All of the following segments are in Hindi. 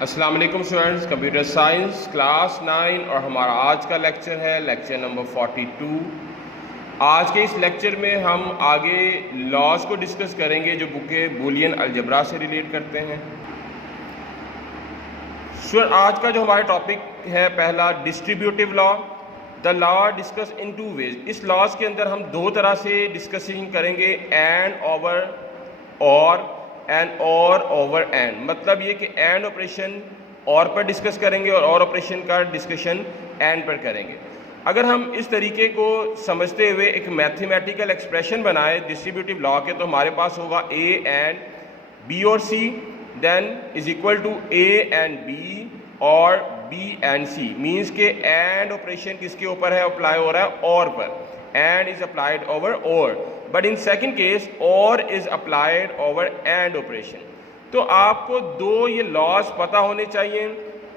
अस्सलाम वालेकुम स्टूडेंट्स, कंप्यूटर साइंस क्लास 9 और हमारा आज का लेक्चर है लेक्चर नंबर 42। आज के इस लेक्चर में हम आगे लॉज को डिस्कस करेंगे जो बुके बूलियन अलजबरा से रिलेट करते हैं। स्टूडेंट, आज का जो हमारा टॉपिक है पहला distributive law. The law discuss in two ways. इस लॉज के अंदर हम दो तरह से डिस्कसिंग करेंगे, and over or and or over and. मतलब ये कि एंड ऑपरेशन और पर डिस्कस करेंगे और ऑपरेशन का डिस्कशन एंड पर करेंगे। अगर हम इस तरीके को समझते हुए एक मैथमेटिकल एक्सप्रेशन बनाए डिस्ट्रीब्यूटिव लॉ के, तो हमारे पास होगा ए एंड बी और C then is equal to A and B और बी एंड सी। मीन्स के एंड ऑपरेशन किसके ऊपर है, अप्लाई हो रहा है और पर। एंड इज अप्लाइड ओवर और, बट इन सेकेंड केस और is applied over and operation. तो आपको दो ये लॉज पता होने चाहिए।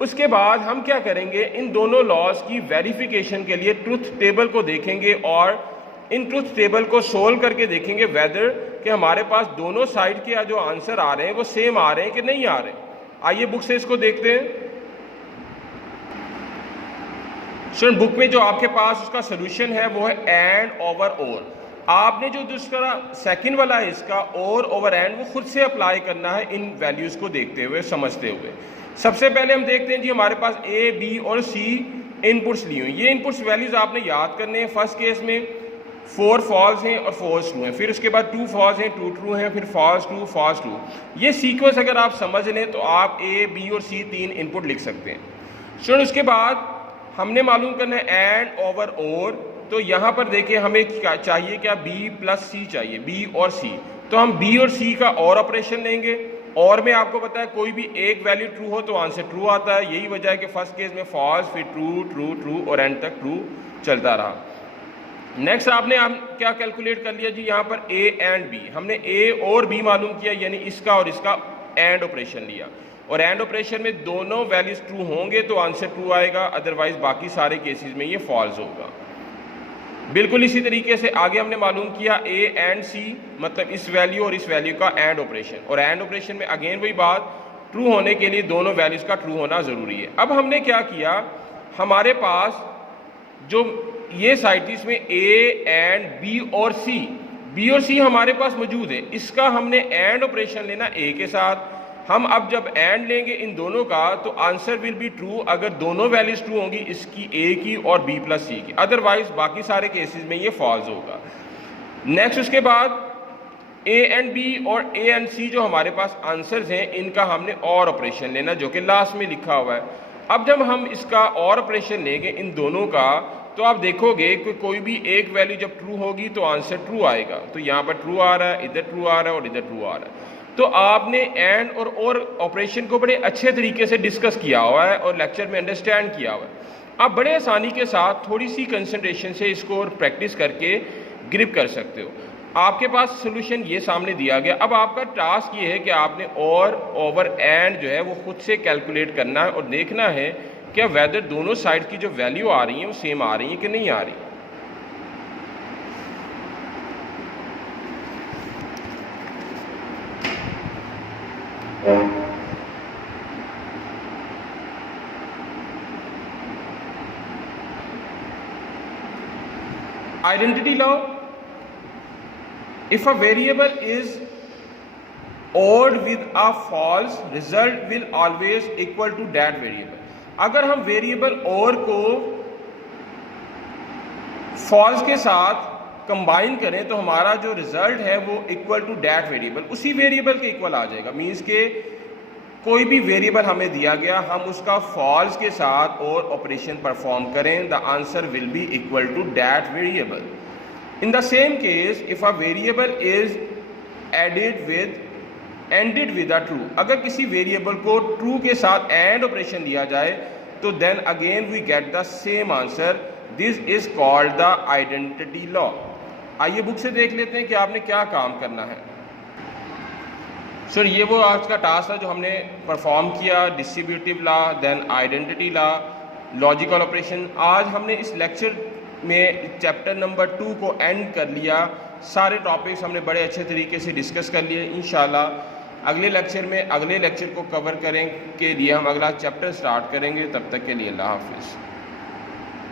उसके बाद हम क्या करेंगे, इन दोनों लॉज की वेरिफिकेशन के लिए ट्रुथ टेबल को देखेंगे और इन ट्रुथ टेबल को सोल्व करके देखेंगे वेदर कि हमारे पास दोनों साइड के जो आंसर आ रहे हैं वो सेम आ रहे हैं कि नहीं आ रहे। आइए बुक से इसको देखते हैं। स्टूडेंट, बुक में जो आपके पास उसका सोल्यूशन है वो है एंड ओवर और। आपने जो दूसरा सेकंड वाला है इसका और ओवर एंड, वो खुद से अप्लाई करना है इन वैल्यूज़ को देखते हुए, समझते हुए। सबसे पहले हम देखते हैं जी, हमारे पास ए बी और सी इनपुट्स ली हुई। ये इनपुट्स वैल्यूज़ आपने याद करने हैं। फर्स्ट केस में 4 फॉल्स हैं और फॉल्स ट्रू हैं, फिर उसके बाद 2 फॉल्स हैं 2 ट्रू हैं, फिर फॉल्स ट्रू। ये सीक्वेंस अगर आप समझ लें तो आप ए बी और सी 3 इनपुट लिख सकते हैं। स्टूडेंट, उसके बाद हमने मालूम करना है एंड ओवर और। तो यहाँ पर देखिए हमें क्या चाहिए, क्या बी प्लस सी चाहिए, बी और सी। तो हम बी और सी का और ऑपरेशन लेंगे। और में आपको पता है कोई भी एक वैल्यू ट्रू हो तो आंसर ट्रू आता है। यही वजह है कि फर्स्ट केस में फॉल्स, फिर ट्रू ट्रू ट्रू और एंड तक ट्रू चलता रहा। नेक्स्ट आपने हम क्या कैलकुलेट कर लिया जी, यहाँ पर ए एंड बी। हमने ए और बी मालूम किया, यानी इसका और इसका एंड ऑपरेशन लिया। और एंड ऑपरेशन में दोनों वैल्यूज ट्रू होंगे तो आंसर ट्रू आएगा, अदरवाइज बाकी सारे केसेस में ये फॉल्स होगा। बिल्कुल इसी तरीके से आगे हमने मालूम किया ए एंड सी, मतलब इस वैल्यू और इस वैल्यू का एंड ऑपरेशन। और एंड ऑपरेशन में अगेन वही बात, ट्रू होने के लिए दोनों वैल्यूज का ट्रू होना ज़रूरी है। अब हमने क्या किया, हमारे पास जो ये साइड थी इसमें ए एंड बी और सी हमारे पास मौजूद है। इसका हमने एंड ऑपरेशन लेना ए के साथ। हम अब जब एंड लेंगे इन दोनों का तो आंसर विल बी ट्रू अगर दोनों वैल्यूज ट्रू होंगी, इसकी ए की और बी प्लस सी की। अदरवाइज बाकी सारे केसेस में ये फॉल्स होगा। नेक्स्ट उसके बाद ए एंड बी और ए एंड सी जो हमारे पास आंसर्स हैं, इनका हमने और ऑपरेशन लेना जो कि लास्ट में लिखा हुआ है। अब जब हम इसका और ऑपरेशन लेंगे इन दोनों का, तो आप देखोगे कि कोई भी एक वैल्यू जब ट्रू होगी तो आंसर ट्रू आएगा। तो यहाँ पर ट्रू आ रहा है, इधर ट्रू आ रहा है और इधर ट्रू आ रहा है। तो आपने एंड और ऑपरेशन को बड़े अच्छे तरीके से डिस्कस किया हुआ है और लेक्चर में अंडरस्टैंड किया हुआ है। आप बड़े आसानी के साथ थोड़ी सी कंसंट्रेशन से इसको और प्रैक्टिस करके ग्रिप कर सकते हो। आपके पास सोल्यूशन ये सामने दिया गया। अब आपका टास्क ये है कि आपने और ओवर एंड जो है वो खुद से कैलकुलेट करना है और देखना है कि वेदर दोनों साइड की जो वैल्यू आ रही है वो सेम आ रही है कि नहीं आ रही। Identity law, if a variable is odd with a false, result will always equal to that variable. अगर हम वेरिएबल और को फॉल्स के साथ कंबाइन करें तो हमारा जो रिजल्ट है वो इक्वल टू दैट वेरिएबल, उसी वेरिएबल के इक्वल आ जाएगा। मीन्स के कोई भी वेरिएबल हमें दिया गया, हम उसका फॉल्स के साथ और ऑपरेशन परफॉर्म करें, the answer will be equal to that variable. In the same case if a variable is ended with a true, अगर किसी वेरिएबल को ट्रू के साथ एंड ऑपरेशन दिया जाए तो then again we get the same answer. This is called the identity law. आइए बुक से देख लेते हैं कि आपने क्या काम करना है। सर, ये वो आज का टास्क है जो हमने परफॉर्म किया, distributive law, then identity law, logical operation. आज हमने इस लेक्चर में चैप्टर नंबर 2 को एंड कर लिया। सारे टॉपिक्स हमने बड़े अच्छे तरीके से डिस्कस कर लिए। इंशाल्लाह अगले लेक्चर में अगले लेक्चर को कवर करें के लिए हम अगला चैप्टर स्टार्ट करेंगे। तब तक के लिए अल्लाह हाफिज़।